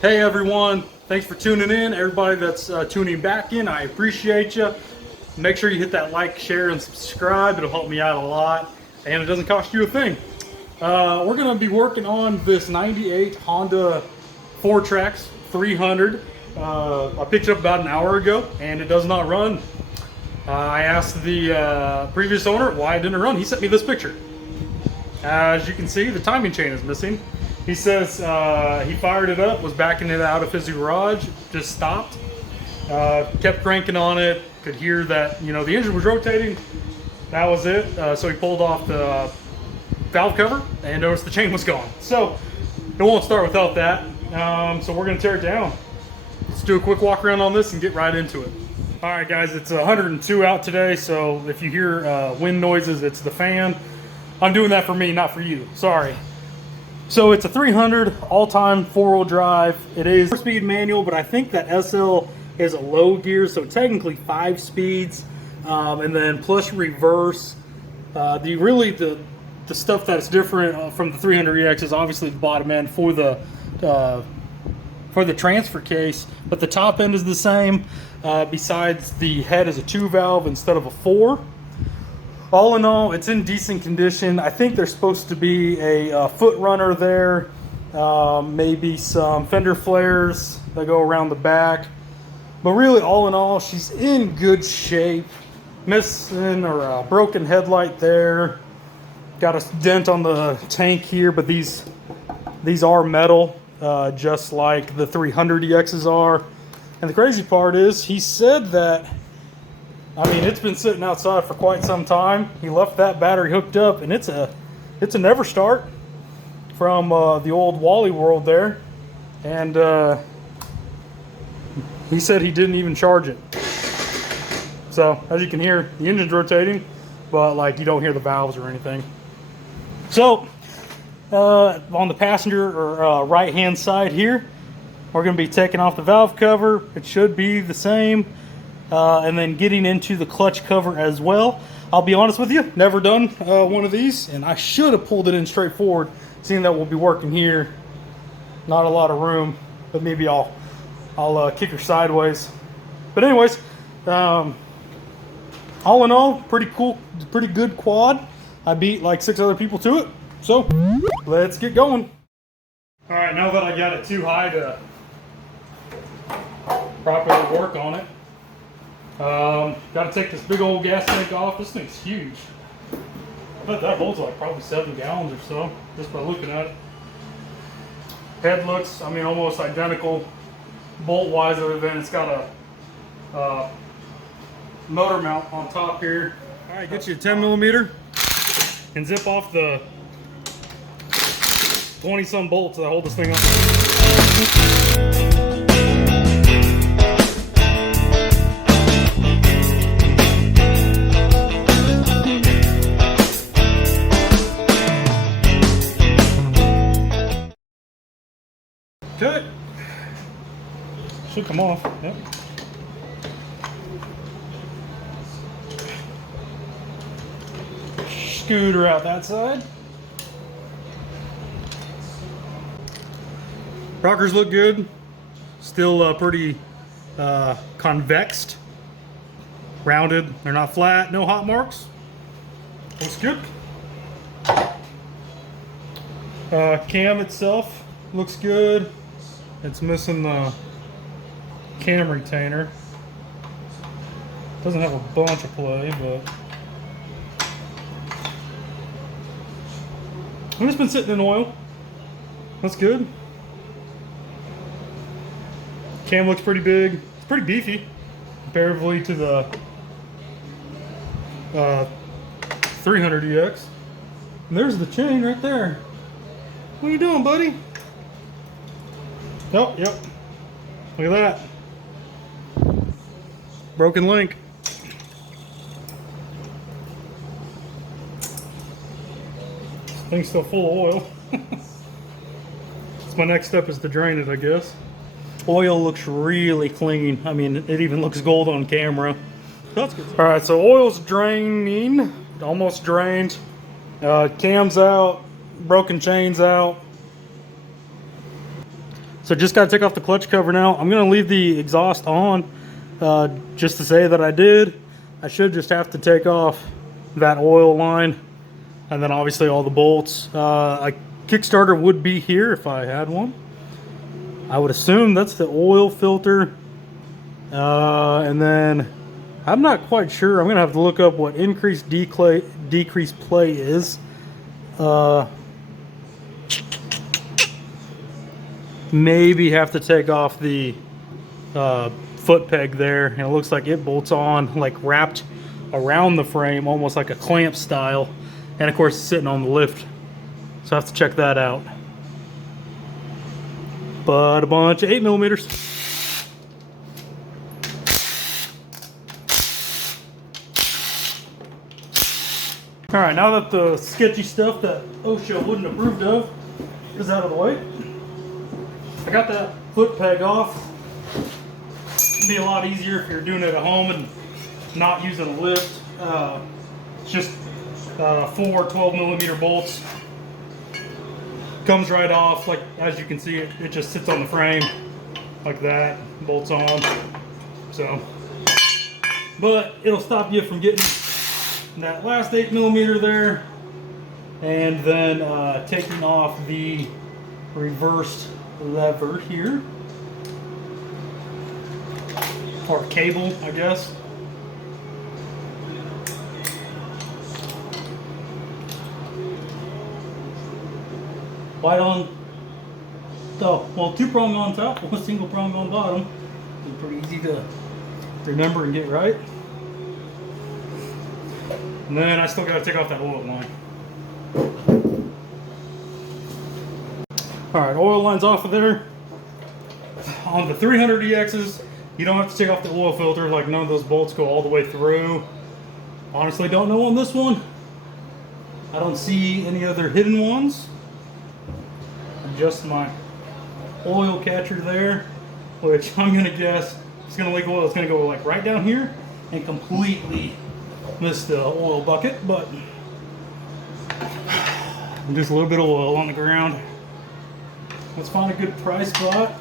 Hey everyone, thanks for tuning in. Everybody that's tuning back in, I appreciate you. Make sure you hit that like, share, and subscribe. It'll help me out a lot, and it doesn't cost you a thing. We're going to be working on this 98 Honda Fourtrax 300. I picked it up about an hour ago, and it does not run. I asked the previous owner why it didn't run. He sent me this picture. As you can see, the timing chain is missing. He says he fired it up, was backing it out of his garage, just stopped, kept cranking on it, could hear that, you know, the engine was rotating. That was it. So he pulled off the valve cover and noticed the chain was gone. So it won't start without that. So we're going to tear it down. Let's do a quick walk around on this and get right into it. All right, guys, it's 102 out today, so if you hear wind noises, it's the fan. I'm doing that for me, not for you. Sorry. So it's a 300 all-time four-wheel drive. It is 4-speed manual, but I think that SL is a low gear, so technically 5 speeds, and then plus reverse. The stuff that's different from the 300EX is obviously the bottom end for the transfer case, but the top end is the same. Besides, the head is a 2-valve instead of a 4. All in all, it's in decent condition. I think there's supposed to be a foot runner there, maybe some fender flares that go around the back. But really, all in all, she's in good shape. Missing or a broken headlight there. Got a dent on the tank here, but these are metal, just like the 300EXs are. And the crazy part is, he said that, I mean, it's been sitting outside for quite some time. He left that battery hooked up, and it's a never start from the old Wally World there. And he said he didn't even charge it. So as you can hear, the engine's rotating, but like you don't hear the valves or anything. So on the passenger or right hand side here, we're going to be taking off the valve cover. It should be the same. And then getting into the clutch cover as well. I'll be honest with you, never done one of these, and I should have pulled it in straight forward, seeing that we'll be working here. Not a lot of room, but maybe I'll kick her sideways. But anyways, all in all, pretty cool, pretty good quad. I beat like 6 other people to it, so let's get going. All right, now that I got it too high to properly work on it, got to take this big old gas tank off. This thing's huge. I bet that holds like probably 7 gallons or so, just by looking at it. Head looks, I mean, almost identical bolt-wise, other than it's got a motor mount on top here. All right, get you a 10mm and zip off the 20-some bolts that hold this thing up. Okay, should come off. Yep. Scooter out that side. Rockers look good. Still pretty convexed, rounded. They're not flat. No hot marks. Looks good. Cam itself looks good. It's missing the cam retainer. Doesn't have a bunch of play, but it's been sitting in oil. That's good. Cam looks pretty big. It's pretty beefy comparatively to the 300EX. And there's the chain right there. What are you doing, buddy? Oh, yep. Look at that. Broken link. This thing's still full of oil. So my next step is to drain it, I guess. Oil looks really clean. I mean, it even looks gold on camera. That's good. All right, so oil's draining. Almost drained. Cam's out. Broken chain's out. So just got to take off the clutch cover now. I'm going to leave the exhaust on just to say that I did. I should just have to take off that oil line and then obviously all the bolts. A Kickstarter would be here if I had one. I would assume that's the oil filter. And then I'm not quite sure. I'm going to have to look up what increased decreased play is. Maybe have to take off the foot peg there, and it looks like it bolts on like wrapped around the frame almost like a clamp style, and of course it's sitting on the lift, so I have to check that out. But a bunch of 8mm. Alright, now that the sketchy stuff that OSHA wouldn't approved of is out of the way, I got that foot peg off. It'd be a lot easier if you're doing it at home and not using a lift. It's just 4 12mm bolts. Comes right off, like as you can see, it just sits on the frame like that, bolts on. So, but it'll stop you from getting that last 8mm there, and then taking off the reversed lever here, or cable, I guess. White on, oh, well, 2-prong on top, 1 single prong on bottom. It's pretty easy to remember and get right. And then I still got to take off that oil line. Alright, oil line's off of there. On the 300EXs, you don't have to take off the oil filter, like none of those bolts go all the way through. Honestly, don't know on this one. I don't see any other hidden ones. Just my oil catcher there, which I'm gonna guess it's gonna leak oil. It's gonna go like right down here and completely miss the oil bucket, but just a little bit of oil on the ground. Let's find a good price spot.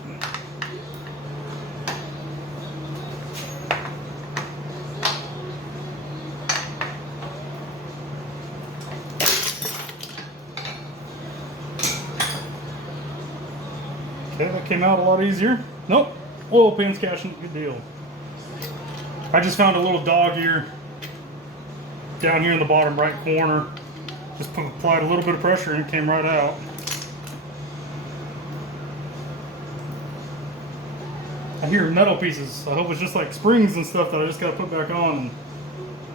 Okay, that came out a lot easier. Nope, oil pan's cashing, good deal. I just found a little dog ear down here in the bottom right corner. Just applied a little bit of pressure and it came right out. I hear metal pieces. I hope it's just like springs and stuff that I just got to put back on, and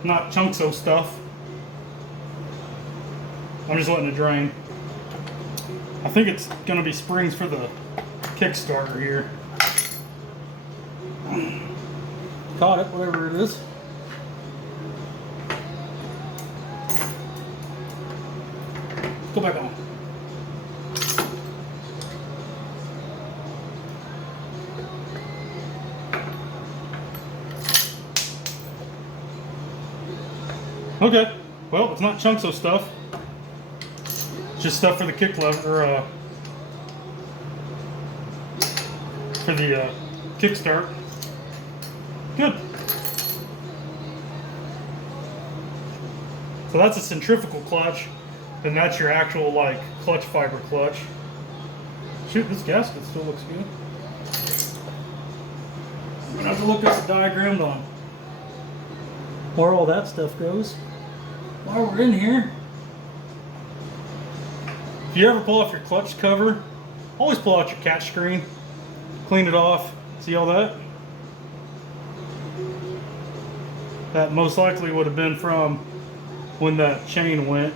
not chunks of stuff. I'm just letting it drain. I think it's going to be springs for the Kickstarter here. Caught it, whatever it is. Go back on. Okay, well, it's not chunks of stuff. It's just stuff for the kick lever, or for the kickstart. Good. So that's a centrifugal clutch, and that's your actual like clutch fiber clutch. Shoot, this gasket still looks good. I'm gonna have to look at the diagram on where all that stuff goes. While we're in here, if you ever pull off your clutch cover, always pull out your catch screen, clean it off. See all that? That most likely would have been from when that chain went.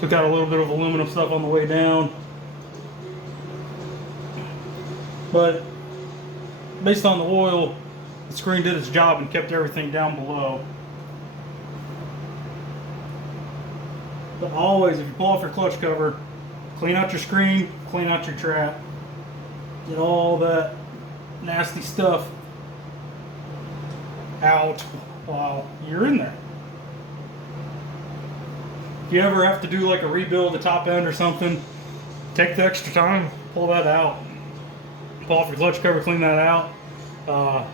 Took out a little bit of aluminum stuff on the way down. But based on the oil, the screen did its job and kept everything down below. But always, if you pull off your clutch cover, clean out your screen, clean out your trap. Get all that nasty stuff out while you're in there. If you ever have to do like a rebuild, the top end or something, take the extra time, pull that out. Pull off your clutch cover, clean that out.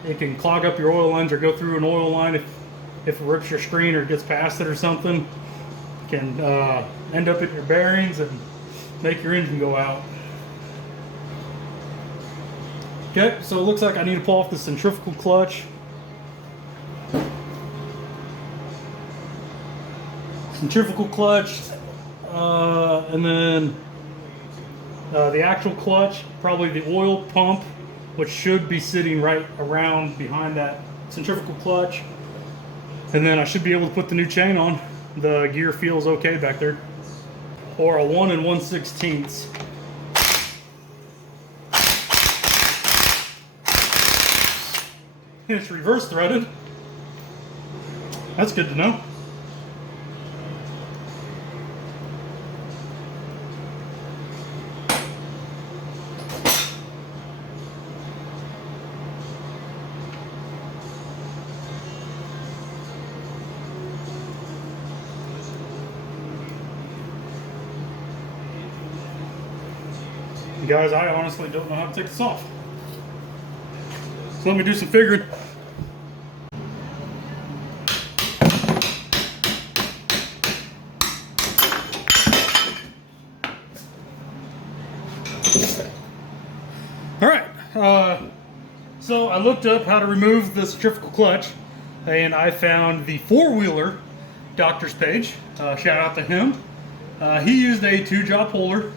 It can clog up your oil lines or go through an oil line if it rips your screen or gets past it or something. It can end up in your bearings and make your engine go out. Okay, so it looks like I need to pull off the centrifugal clutch. Centrifugal clutch, and then the actual clutch, probably the oil pump, which should be sitting right around behind that centrifugal clutch. And then I should be able to put the new chain on. The gear feels okay back there. Or a 1 1/16. It's reverse threaded. That's good to know. Guys, I honestly don't know how to take this off. So let me do some figuring. All right, so I looked up how to remove the centrifugal clutch, and I found the four-wheeler doctor's page. Shout out to him. He used a 2-jaw puller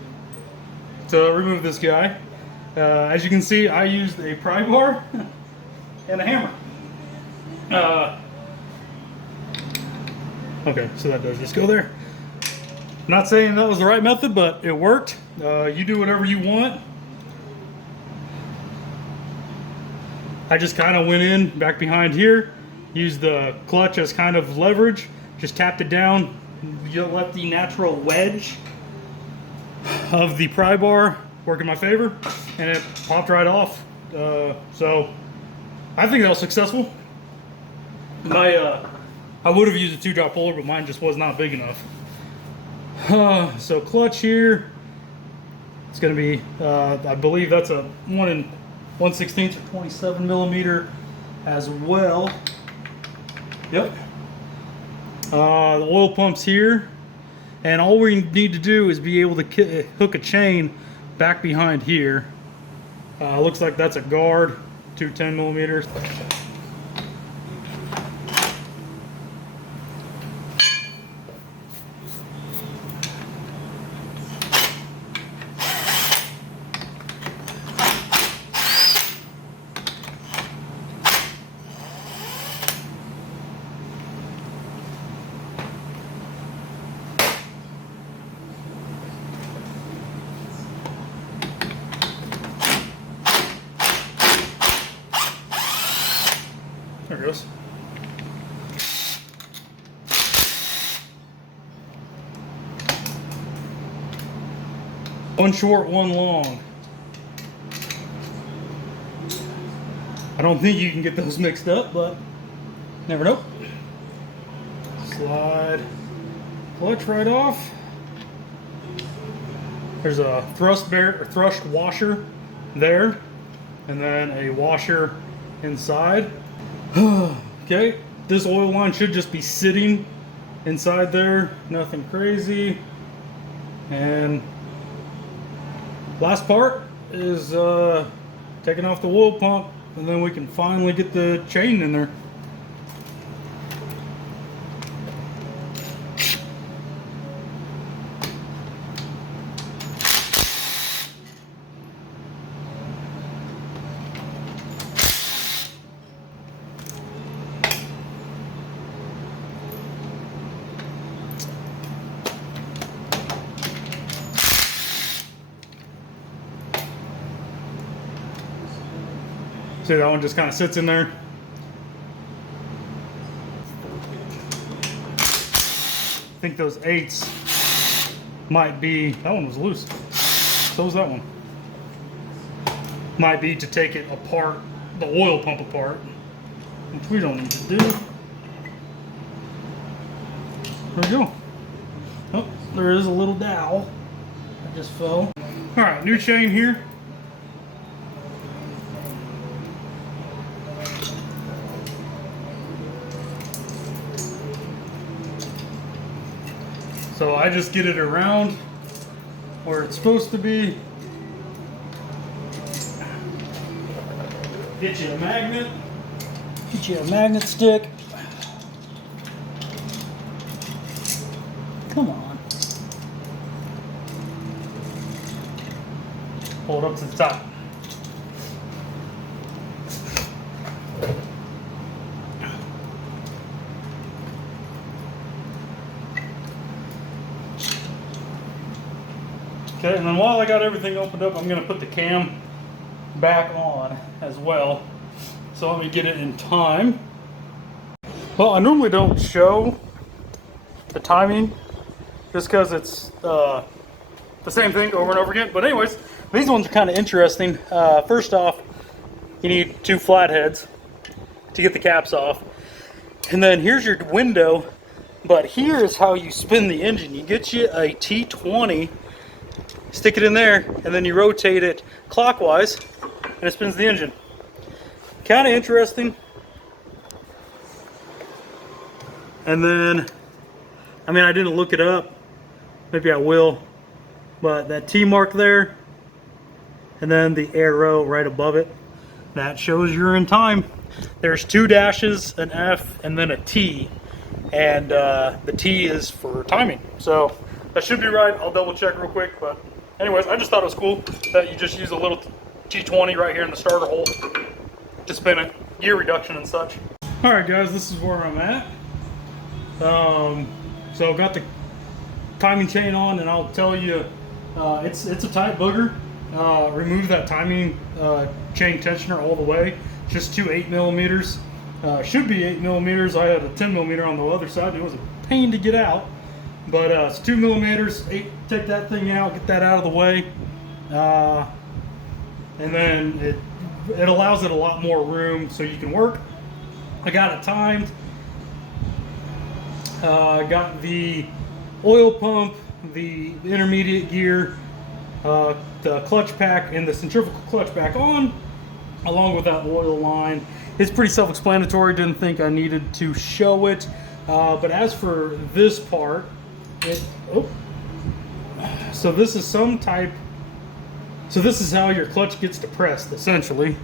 to remove this guy. As you can see, I used a pry bar and a hammer. Okay, so that does just go there. I'm not saying that was the right method, but it worked. You do whatever you want. I just kind of went in back behind here, used the clutch as kind of leverage, just tapped it down. You let the natural wedge of the pry bar work in my favor, and it popped right off. So I think that was successful. I would have used a 2-jaw puller, but mine just was not big enough. So clutch here, it's going to be, I believe that's a 1 1/16 or 27 millimeter as well. Yep. The oil pump's here. And all we need to do is be able to hook a chain back behind here. Looks like that's a guard, 2 10 millimeters. There it goes. One short, one long. I don't think you can get those mixed up, but never know. Slide clutch right off. There's a thrust washer there, and then a washer inside. Okay, this oil line should just be sitting inside there, nothing crazy. And last part is taking off the oil pump, and then we can finally get the chain in there. See, that one just kind of sits in there. I think those 8s might be, that one was loose. So was that one. Might be to take it apart, the oil pump apart, which we don't need to do. There we go. Oh, there is a little dowel that just fell. All right, new chain here. So I just get it around where it's supposed to be. Get you a magnet. Get you a magnet stick. Come on. Hold up to the top. Okay, and then while I got everything opened up, I'm going to put the cam back on as well. So let me get it in time. Well, I normally don't show the timing just because it's the same thing over and over again. But anyways, these ones are kind of interesting. First off, you need 2 flatheads to get the caps off. And then here's your window. But here's how you spin the engine. You get you a T20, stick it in there, and then you rotate it clockwise, and it spins the engine. Kind of interesting. And then, I mean, I didn't look it up. Maybe I will. But that T mark there, and then the arrow right above it, that shows you're in time. There's 2 dashes, an F, and then a T. And the T is for timing. So that should be right. I'll double check real quick. But anyways, I just thought it was cool that you just use a little T20 right here in the starter hole to spin it, gear reduction and such. All right, guys, this is where I'm at. So got the timing chain on, and I'll tell you, it's a tight booger. Remove that timing chain tensioner all the way. Just 2 8mm. Should be 8mm. I had a 10mm on the other side. It was a pain to get out, but it's 2mm. Take that thing out, get that out of the way, and then it allows it a lot more room so you can work. I got it timed. I got the oil pump, the intermediate gear, the clutch pack, and the centrifugal clutch pack on, along with that oil line. It's pretty self-explanatory. Didn't think I needed to show it. But as for this part, so this is some type. So this is how your clutch gets depressed, essentially.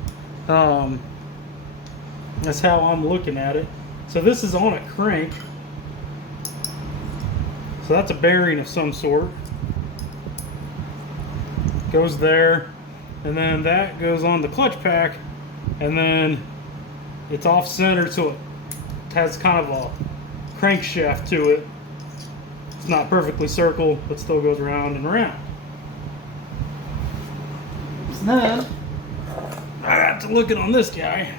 That's how I'm looking at it. So this is on a crank. So that's a bearing of some sort. Goes there, and then that goes on the clutch pack, and then it's off center, so it has kind of a crankshaft to it. It's not perfectly circle, but still goes around and around. So then I got to looking on this guy.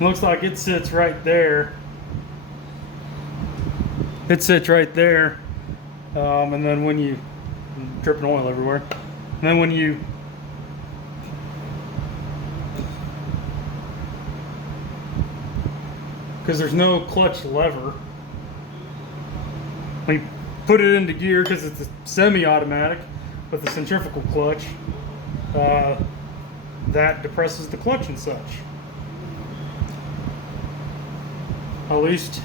Looks like it sits right there. It sits right there, and then when you dripping oil everywhere, and then when you because there's no clutch lever, when you put it into gear, because it's a semi-automatic with the centrifugal clutch, that depresses the clutch and such. At least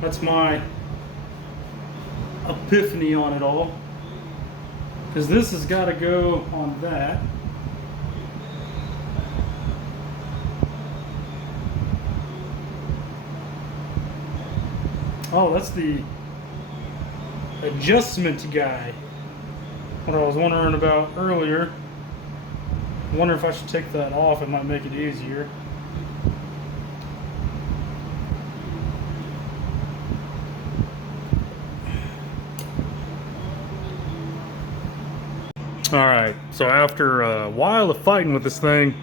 that's my epiphany on it all, because this has got to go on that. Oh, that's the adjustment guy. What I was wondering about earlier. I wonder if I should take that off. It might make it easier. Alright, so after a while of fighting with this thing,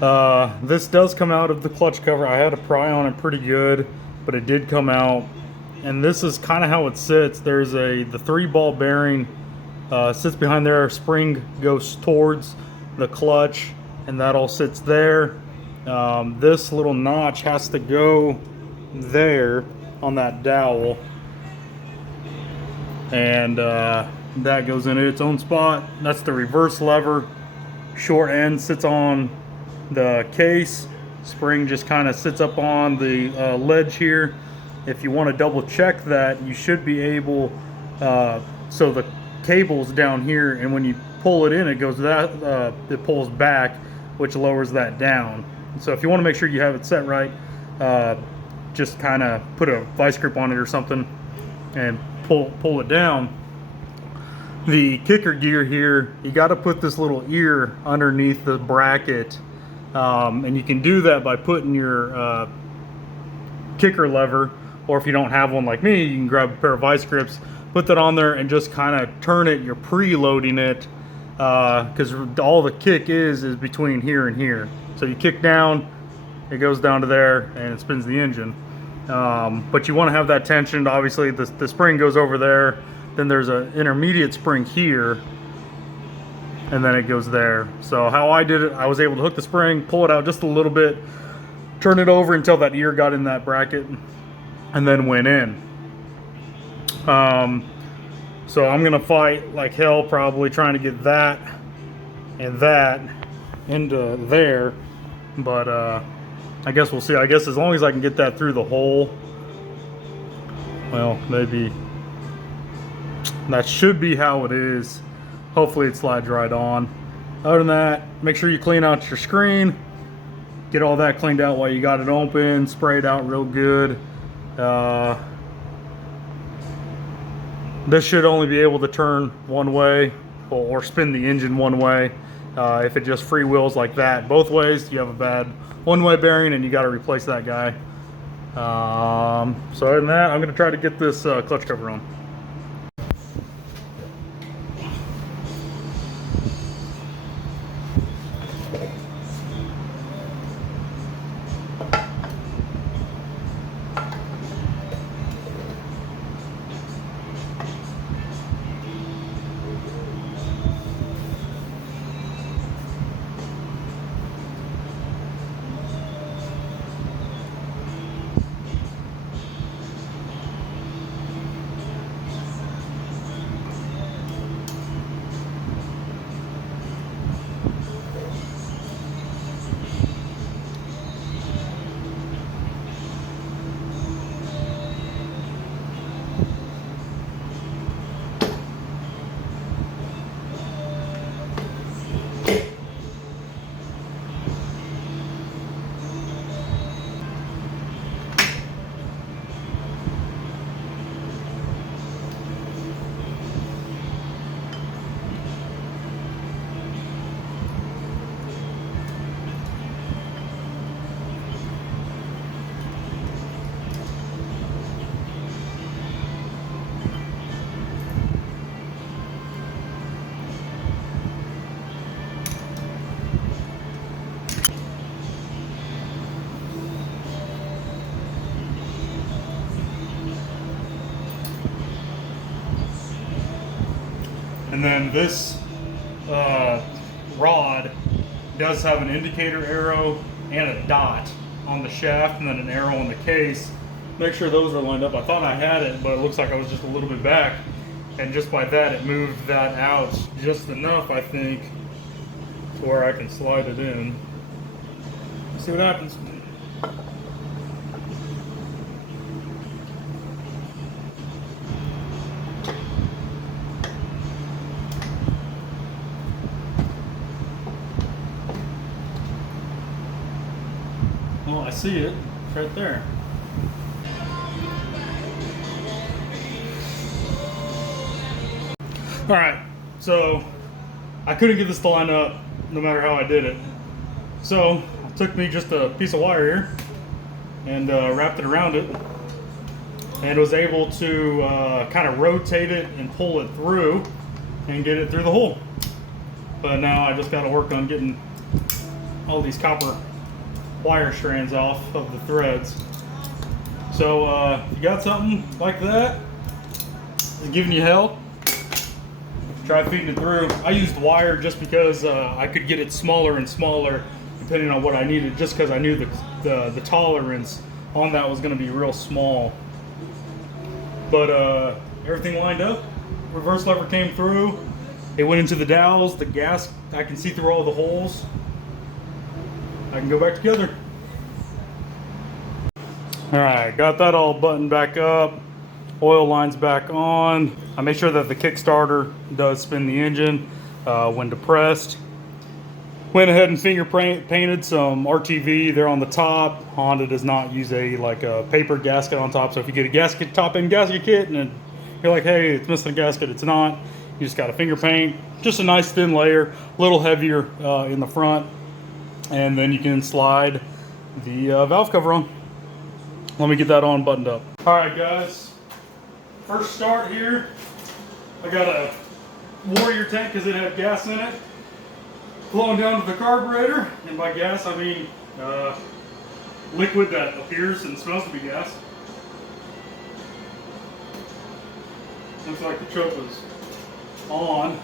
this does come out of the clutch cover. I had to pry on it pretty good, but it did come out. And this is kind of how it sits. There's the 3-ball bearing sits behind there. Spring goes towards the clutch, and that all sits there. This little notch has to go there on that dowel. And That goes in its own spot. That's the reverse lever. Short end sits on the case. Spring just kind of sits up on the ledge here. If you want to double check that, you should be able, so the cable's down here, and when you pull it in, it goes that, it pulls back, which lowers that down. So if you want to make sure you have it set right, just kind of put a vice grip on it or something and pull it down. The kicker gear here, you got to put this little ear underneath the bracket, and you can do that by putting your kicker lever, or if you don't have one like me, you can grab a pair of vice grips, put that on there and just kind of turn it. You're preloading it, because all the kick is between here and here. So you kick down, it goes down to there, and it spins the engine. But you want to have that tension. Obviously the spring goes over there, then there's an intermediate spring here, and then it goes there. So how I did it, I was able to hook the spring, pull it out just a little bit, turn it over until that ear got in that bracket, and then went in. So I'm gonna fight like hell, probably trying to get that and that into there, but I guess we'll see. I guess as long as I can get that through the hole, well, maybe that should be how it is. Hopefully it slides right on. Other than that, make sure you clean out your screen, get all that cleaned out while you got it open, spray it out real good. This should only be able to turn one way, or spin the engine one way. If it just freewheels like that both ways, you have a bad one-way bearing and you got to replace that guy. So other than that, I'm going to try to get this clutch cover on. And then this rod does have an indicator arrow and a dot on the shaft, and then an arrow on the case. Make sure those are lined up. I thought I had it, but it looks like I was just a little bit back. And just by that, it moved that out just enough, I think, to where I can slide it in. See what happens. Well, I see it. It's right there. All right, so I couldn't get this to line up no matter how I did it. So it took me just a piece of wire here and wrapped it around it, and was able to kind of rotate it and pull it through and get it through the hole. But now I just got to work on getting all these copper wire strands off of the threads. So you got something like that, it's giving you help, try feeding it through. I used wire just because I could get it smaller and smaller depending on what I needed, just because I knew the tolerance on that was going to be real small. But everything lined up, reverse lever came through. It went into the dowels. The gas, I can see through all the holes. I can go back together. All right, got that all buttoned back up. Oil lines back on. I make sure that the Kickstarter does spin the engine when depressed. Went ahead and finger painted some RTV there on the top. Honda does not use a paper gasket on top, so if you get a gasket, top end gasket kit, and you're like, hey, it's missing a gasket, it's not. You just got to finger paint. Just a nice thin layer, a little heavier in the front, and then you can slide the valve cover on. Let me get that on buttoned up. All right, guys. First start here. I got a Warrior tank because it had gas in it. Flowing down to the carburetor, and by gas I mean liquid that appears and smells to be gas. Looks like the truck was on.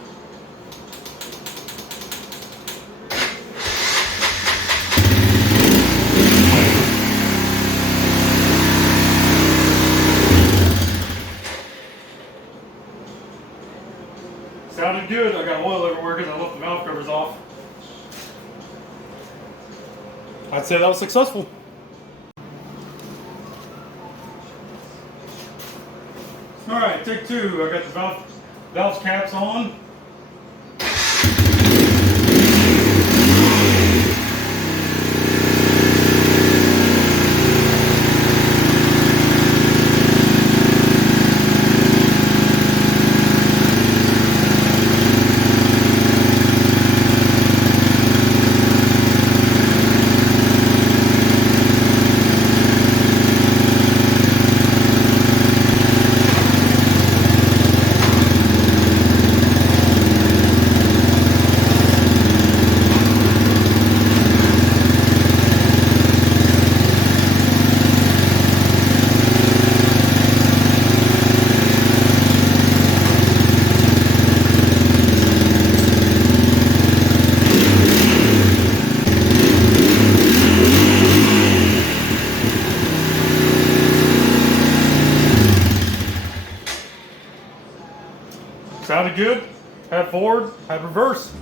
Sounded good. I got oil everywhere because I left the valve covers off. I'd say that was successful. All right, take two. I got the valve caps on. Sounded good. Had forward, had reverse.